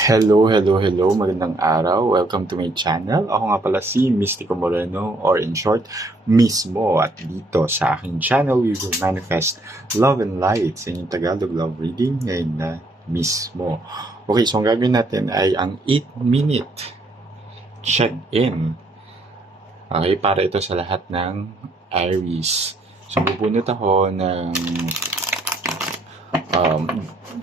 Hello. Magandang araw. Welcome to my channel. Ako nga pala si Mystico Moreno or in short, Mismo. At dito sa aking channel, we will manifest love and light sa inyong Tagalog love reading ngayon na mismo. Okay, so ang gagawin natin ay ang 8-minute check-in. Okay, para ito sa lahat ng Aries. So, bubunot ako ng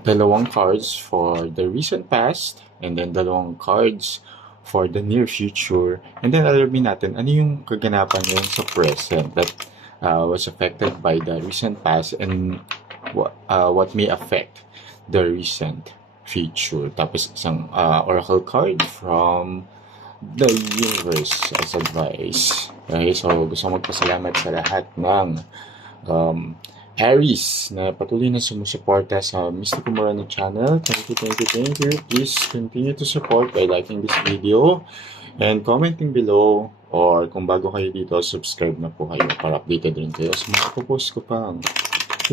dalawang cards for the recent past and then dalawang cards for the near future, and then alamin natin ano yung kaganapan ngayon sa present that was affected by the recent past and what may affect the recent future. Tapos isang oracle card from the universe as advice. Okay, so gusto kong magpasalamat sa lahat ng Aries na patuloy na sumusuporta sa Mystico Moreno channel. Thank you. Please continue to support by liking this video and commenting below, or kung bago kayo dito, subscribe na po kayo para updated rin kayo sa mga post ko pang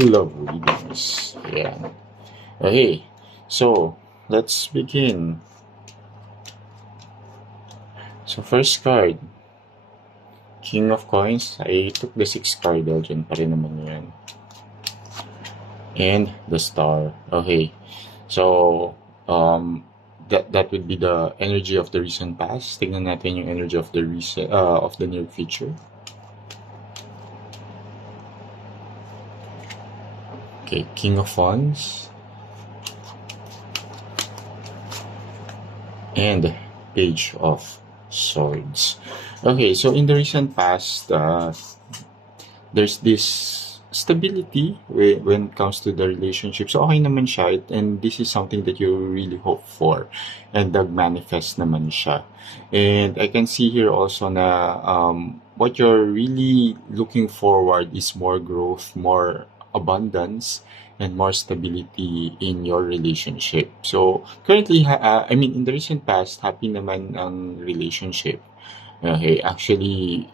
love readings. Ayan. Okay, so let's begin. So first card, King of Coins. I took the 6 card dyan pa rin naman yan. And the Star. Okay, so that would be the energy of the recent past. Tingnan natin yung energy of the near future. Okay, King of Wands and Page of Swords. Okay, so in the recent past, there's this stability when it comes to the relationship. So okay naman siya, and this is something that you really hope for, and nag-manifest naman siya. And I can see here also na what you're really looking forward is more growth, more abundance, and more stability in your relationship. So currently, in the recent past, happy naman ang relationship. Okay, actually,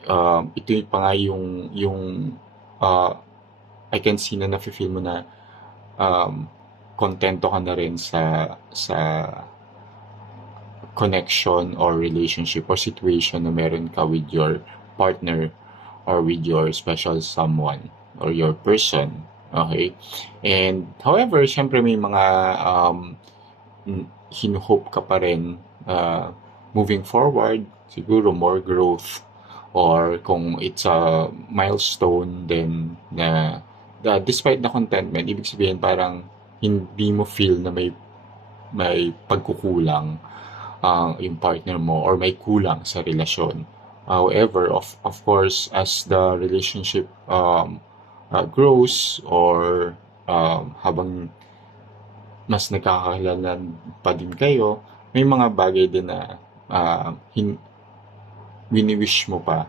ito pa nga yung I can see na nafe-feel mo na kontento ka na rin sa connection or relationship or situation na meron ka with your partner or with your special someone or your person. Okay? And however, syempre may mga hinuhope ka pa rin moving forward, siguro more growth, or kung it's a milestone then na despite the contentment, ibig sabihin parang hindi mo feel na may pagkukulang yung partner mo or may kulang sa relasyon. However, of course, as the relationship grows or habang mas nagkakakilala pa din kayo, may mga bagay din na wini-wish mo pa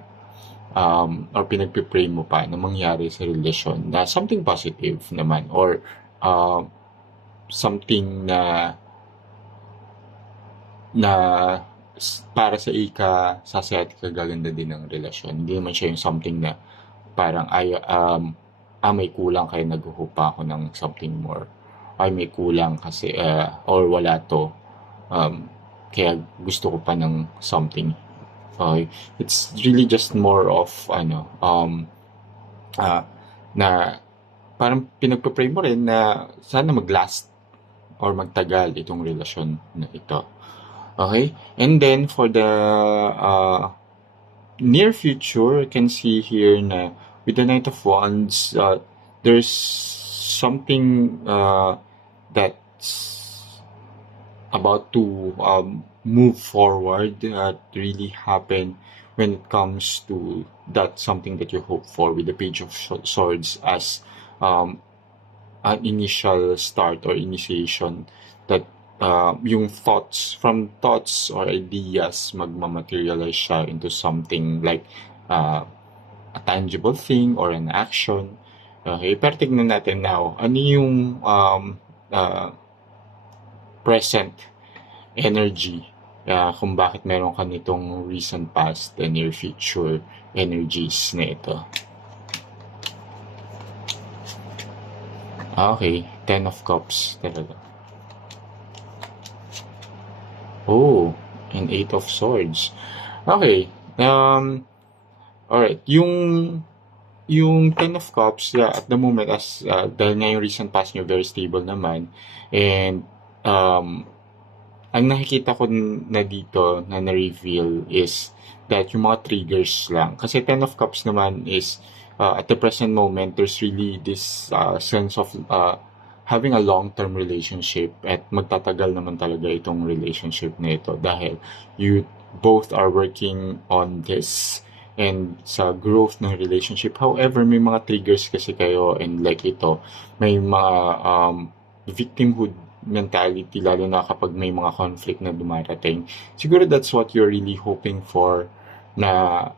or pinagpipray mo pa na mangyari sa relasyon na something positive naman, or something na para sa sasaya at kagaganda din ng relasyon. Hindi naman siya yung something na parang may kulang kaya naghuhupa ako ng something more. Ay, may kulang kasi or wala to. Kaya gusto ko pa ng something. It's really just more of na parang pinagpa-pray mo rin na sana mag-last or magtagal itong relasyon na ito. Okay? And then for the near future, you can see here na with the Knight of Wands, there's something that's about to move forward really happen when it comes to that something that you hope for with the Page of Swords as an initial start or initiation that yung thoughts or ideas magmamaterialize siya into something like a tangible thing or an action. Okay, pero tignan natin now ano yung present energy kung bakit meron ka nitong recent past and near future energies na ito. Okay, 10 of Cups talaga. Oh, and Eight of Swords. Okay. Alright. Yung Ten of Cups, yeah, at the moment, as dahil nga yung recent past nyo, very stable naman. And um, ang nakikita ko na dito na na-reveal is that yung mga triggers lang. Kasi Ten of Cups naman is at the present moment, there's really this sense of having a long-term relationship at magtatagal naman talaga itong relationship na ito dahil you both are working on this and sa growth ng relationship. However, may mga triggers kasi kayo and like ito, may mga victimhood mentality lalo na kapag may mga conflict na dumarating. Siguro that's what you're really hoping for na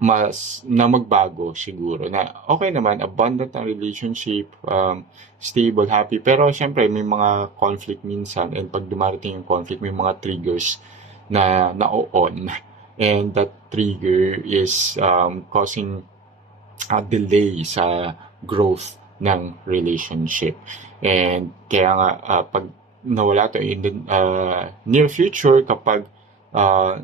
mas na magbago siguro na okay naman abundant ang relationship, stable, happy, pero syempre may mga conflict minsan and pag dumarating yung conflict may mga triggers na na-on and that trigger is causing a delay sa growth ng relationship. And kaya nga, pag nawala to in the near future, kapag uh,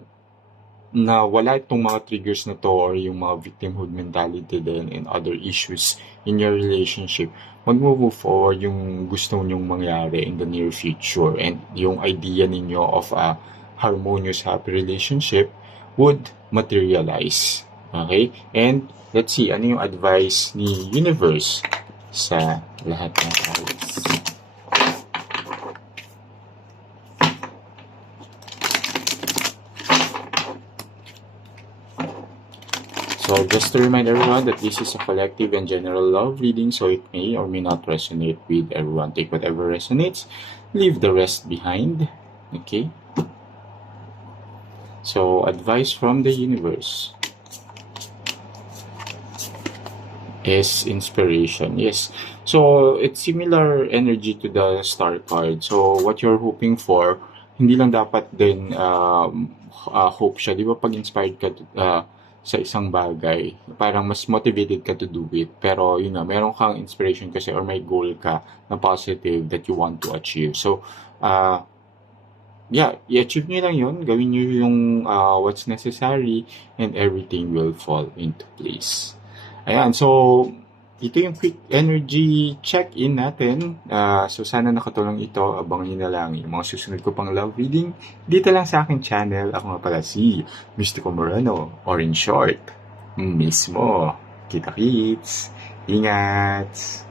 nawala itong mga triggers na to or yung mga victimhood mentality din and other issues in your relationship, mag-move forward yung gusto nyong mangyari in the near future and yung idea ninyo of a harmonious, happy relationship would materialize. Okay? And let's see, ano yung advice ni Universe sa lahat ng cards. So just to remind everyone that this is a collective and general love reading, so it may or may not resonate with everyone. Take whatever resonates, leave the rest behind. Okay? So, advice from the universe is inspiration. Yes. So, it's similar energy to the star card. So, what you're hoping for, hindi lang dapat din hope siya. Di ba pag inspired ka sa isang bagay, parang mas motivated ka to do it. Pero, yun na, meron kang inspiration kasi or may goal ka na positive that you want to achieve. So, yeah, i-achieve nyo lang yun. Gawin nyo yung what's necessary and everything will fall into place. Ayan, so ito yung quick energy check-in natin. So sana nakatulong ito. Abangan nyo na lang yung mga susunod ko pang love reading dito lang sa aking channel. Ako nga pala si Mystico Moreno, or in short, mismo. Kita-kits! Ingat!